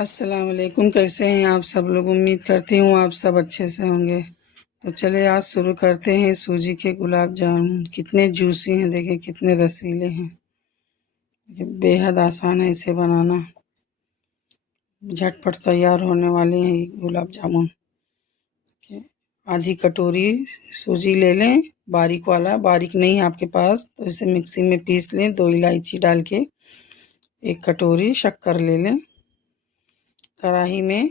अस्सलाम वालेकुम। कैसे हैं आप सब लोग? उम्मीद करती हूँ आप सब अच्छे से होंगे। तो चलिए आज शुरू करते हैं। सूजी के गुलाब जामुन कितने जूसी हैं, देखें कितने रसीले हैं। ये बेहद आसान है इसे बनाना, झटपट तैयार होने वाले हैं ये गुलाब जामुन। आधी कटोरी सूजी ले लें, बारीक वाला। बारीक नहीं है आपके पास तो इसे मिक्सी में पीस लें। 2 इलायची डाल के 1 कटोरी शक्कर ले लें। कढ़ाई में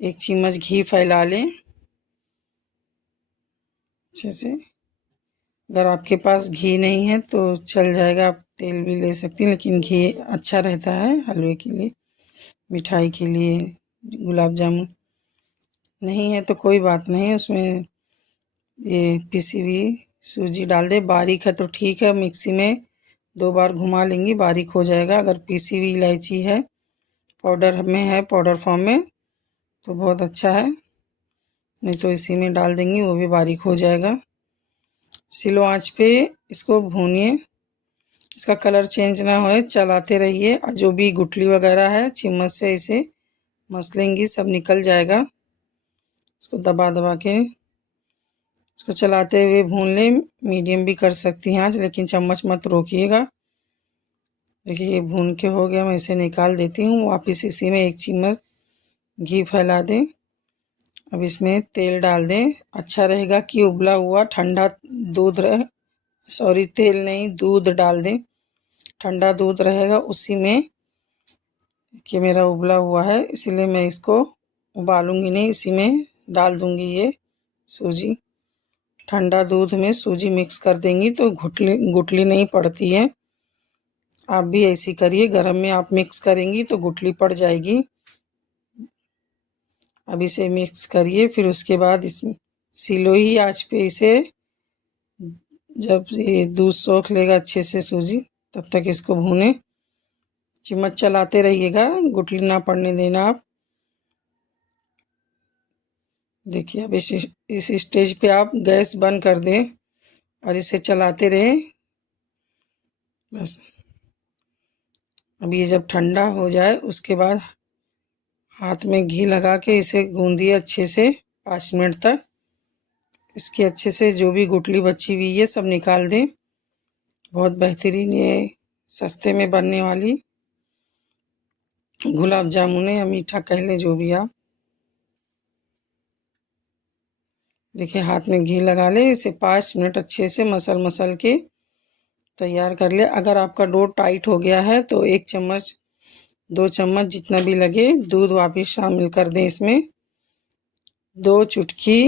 1 चम्मच घी फैला लें अच्छे से। अगर आपके पास घी नहीं है तो चल जाएगा, आप तेल भी ले सकती हैं, लेकिन घी अच्छा रहता है हलवे के लिए, मिठाई के लिए। गुलाब जामुन नहीं है तो कोई बात नहीं, उसमें ये पिसी हुई सूजी डाल दे। बारीक है तो ठीक है, मिक्सी में 2 बार घुमा लेंगी, बारीक हो जाएगा। अगर पिसी हुई इलायची है, पाउडर में है, पाउडर फॉर्म में, तो बहुत अच्छा है। नहीं तो इसी में डाल देंगी, वो भी बारीक हो जाएगा। स्लो आंच पे इसको भूनिए, इसका कलर चेंज ना होए, चलाते रहिए। जो भी गुठली वगैरह है चम्मच से इसे मसलेंगी, सब निकल जाएगा। इसको दबा दबा के इसको चलाते हुए भून लें। मीडियम भी कर सकती हैं आंच, लेकिन चम्मच मत रोकिएगा। देखिए ये भून के हो गया, मैं इसे निकाल देती हूँ। वापस इसी में 1 चम्मच घी फैला दें। अब इसमें तेल डाल दें। अच्छा रहेगा कि उबला हुआ ठंडा दूध रहे, सॉरी तेल नहीं, दूध डाल दें। ठंडा दूध रहेगा उसी में, कि मेरा उबला हुआ है इसलिए मैं इसको उबालूंगी नहीं, इसी में डाल दूंगी ये सूजी। ठंडा दूध में सूजी मिक्स कर देंगी तो गुठली गुठली नहीं पड़ती है। आप भी ऐसी करिए, गर्म में आप मिक्स करेंगी तो गुठली पड़ जाएगी। अब इसे मिक्स करिए, फिर उसके बाद इसमें स्लो ही आंच पे इसे, जब ये दूध सोख लेगा अच्छे से सूजी, तब तक इसको भूनें। चम्मच चलाते रहिएगा, गुठली ना पड़ने देना आप। देखिए अब इस स्टेज पे आप गैस बंद कर दें और इसे चलाते रहें बस। अब ये जब ठंडा हो जाए उसके बाद हाथ में घी लगा के इसे गूंदिए अच्छे से 5 मिनट तक। इसके अच्छे से जो भी गुठली बची हुई है सब निकाल दें। बहुत बेहतरीन ये सस्ते में बनने वाली गुलाब जामुन है, या मीठा कह लें, जो भी आप। देखिए हाथ में घी लगा ले, इसे 5 मिनट अच्छे से मसल मसल के तैयार कर ले। अगर आपका डो टाइट हो गया है तो 1 चम्मच 2 चम्मच जितना भी लगे दूध वापस शामिल कर दें इसमें। 2 चुटकी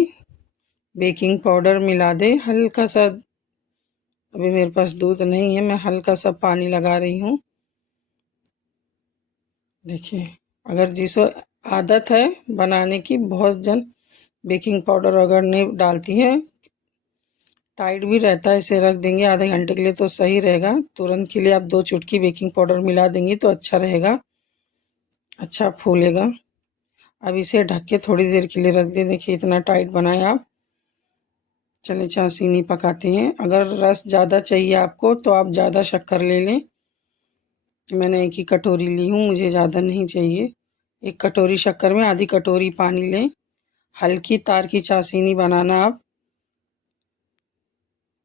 बेकिंग पाउडर मिला दें, हल्का सा। अभी मेरे पास दूध नहीं है, मैं हल्का सा पानी लगा रही हूँ। देखिए अगर जिसको आदत है बनाने की, बहुत जन बेकिंग पाउडर अगर नहीं डालती हैं, टाइट भी रहता है, इसे रख देंगे आधे घंटे के लिए तो सही रहेगा। तुरंत के लिए आप 2 चुटकी बेकिंग पाउडर मिला देंगी तो अच्छा रहेगा, अच्छा फूलेगा। अब इसे ढक के थोड़ी देर के लिए रख दें। देखिए इतना टाइट बनाए आप। चलिए चाशनी पकाते हैं। अगर रस ज़्यादा चाहिए आपको तो आप ज़्यादा शक्कर ले लें। मैंने 1 ही कटोरी ली हूँ, मुझे ज़्यादा नहीं चाहिए। 1 कटोरी शक्कर में आधी कटोरी पानी लें। हल्की तार की चाशनी बनाना आप।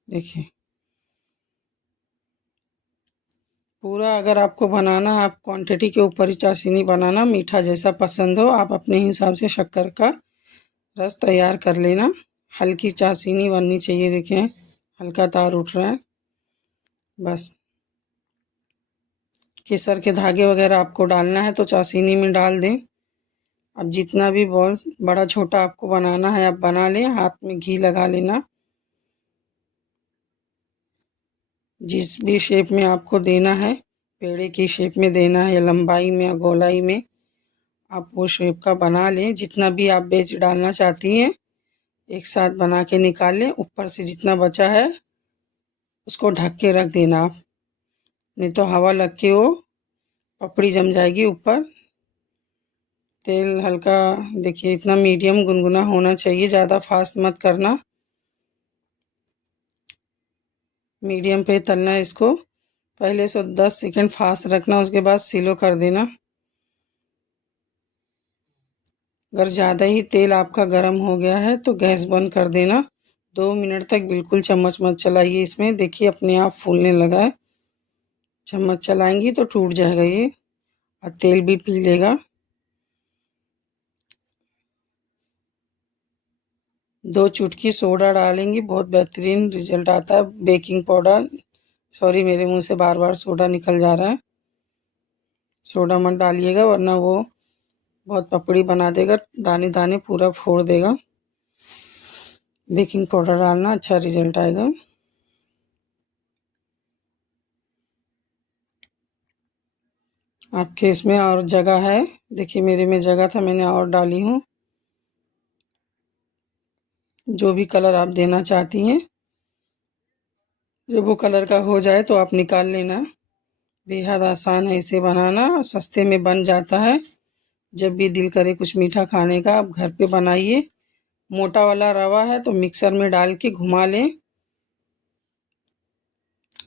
देखिए पूरा अगर आपको बनाना, आप क्वांटिटी के ऊपर ही चाशनी बनाना। मीठा जैसा पसंद हो आप अपने हिसाब से शक्कर का रस तैयार कर लेना। हल्की चाशनी बननी चाहिए। देखें हल्का तार उठ रहा है बस। केसर के धागे वगैरह आपको डालना है तो चाशनी में डाल दें। अब जितना भी बॉल बड़ा छोटा आपको बनाना है आप बना लें। हाथ में घी लगा लेना। जिस भी शेप में आपको देना है, पेड़े की शेप में देना है या लंबाई में या गोलाई में, आप वो शेप का बना लें। जितना भी आप बेच डालना चाहती हैं एक साथ बना के निकाल लें। ऊपर से जितना बचा है उसको ढक के रख देना आप, नहीं तो हवा लग के वो पपड़ी जम जाएगी ऊपर। तेल हल्का, देखिए इतना मीडियम गुनगुना होना चाहिए, ज़्यादा फास्ट मत करना, मीडियम पे तलना है इसको। पहले से 10 सेकंड फास्ट रखना, उसके बाद स्लो कर देना। अगर ज़्यादा ही तेल आपका गर्म हो गया है तो गैस बंद कर देना। 2 मिनट तक बिल्कुल चम्मच मत चलाइए इसमें, देखिए अपने आप फूलने लगा है। चम्मच चलाएंगी तो टूट जाएगा ये और तेल भी पी लेगा। 2 चुटकी सोडा डालेंगी, बहुत बेहतरीन रिजल्ट आता है। बेकिंग पाउडर, सॉरी मेरे मुंह से बार बार सोडा निकल जा रहा है। सोडा मत डालिएगा वरना वो बहुत पपड़ी बना देगा, दाने दाने पूरा फोड़ देगा। बेकिंग पाउडर डालना, अच्छा रिजल्ट आएगा। आपके इसमें और जगह है, देखिए मेरे में जगह था, मैंने और डाली हूँ। जो भी कलर आप देना चाहती हैं, जब वो कलर का हो जाए तो आप निकाल लेना। बेहद आसान है इसे बनाना, सस्ते में बन जाता है। जब भी दिल करे कुछ मीठा खाने का, आप घर पे बनाइए। मोटा वाला रवा है तो मिक्सर में डाल के घुमा लें।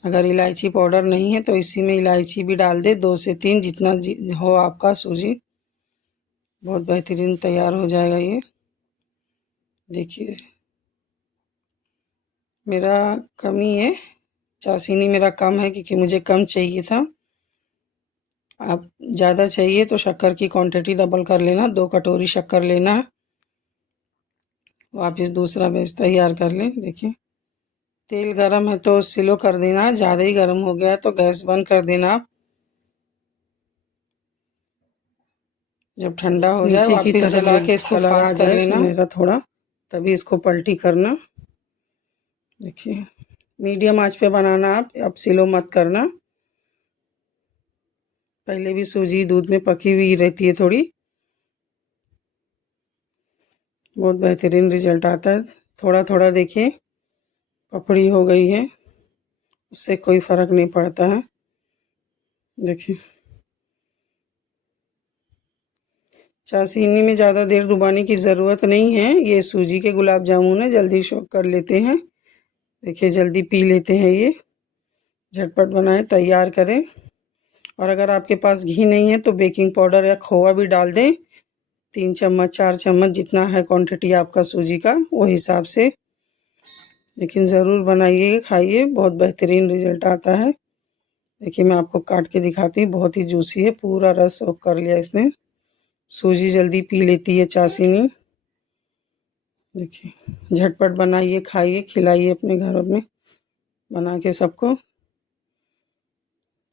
अगर इलायची पाउडर नहीं है तो इसी में इलायची भी डाल दे, 2 से 3 जितना हो आपका सूजी। बहुत बेहतरीन तैयार हो जाएगा ये। देखिए मेरा कमी है, चाशनी मेरा कम है क्योंकि मुझे कम चाहिए था। आप ज़्यादा चाहिए तो शक्कर की क्वांटिटी डबल कर लेना, 2 कटोरी शक्कर लेना। वापस दूसरा बैच तैयार कर लें। देखिए तेल गरम है तो स्लो कर देना, ज़्यादा ही गरम हो गया है तो गैस बंद कर देना आप। जब ठंडा हो जाए वापस जला के इसको फास्ट कर लेना मेरा थोड़ा, तभी इसको पलटी करना। देखिए मीडियम आंच पे बनाना आप, अब स्लो मत करना। पहले भी सूजी दूध में पकी हुई रहती है थोड़ी। बहुत बेहतरीन रिजल्ट आता है। थोड़ा थोड़ा देखिए पपड़ी हो गई है, उससे कोई फ़र्क नहीं पड़ता है। देखिए चाशनी में ज़्यादा देर डुबाने की ज़रूरत नहीं है, ये सूजी के गुलाब जामुन है, जल्दी शौक कर लेते हैं। देखिए जल्दी पी लेते हैं ये। झटपट बनाएं, तैयार करें। और अगर आपके पास घी नहीं है तो बेकिंग पाउडर या खोआ भी डाल दें, 3 चम्मच 4 चम्मच जितना है क्वांटिटी आपका सूजी का वो हिसाब से। लेकिन ज़रूर बनाइए, खाइए, बहुत बेहतरीन रिजल्ट आता है। देखिए मैं आपको काट के दिखाती हूँ, बहुत ही जूसी है, पूरा रस सोख कर लिया इसने। सूजी जल्दी पी लेती है चाशनी। देखिए झटपट बनाइए, खाइए, खिलाइए अपने घरों में बना के सबको।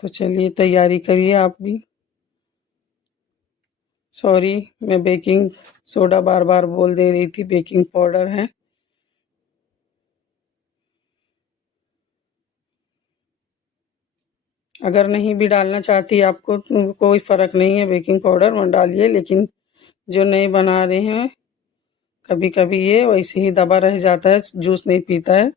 तो चलिए तैयारी करिए आप भी। सॉरी मैं बेकिंग सोडा बार बार बोल दे रही थी, बेकिंग पाउडर है। अगर नहीं भी डालना चाहती आपको तो कोई फ़र्क नहीं है, बेकिंग पाउडर मत डालिए। लेकिन जो नए बना रहे हैं, कभी कभी ये वैसे ही दबा रह जाता है, जूस नहीं पीता है।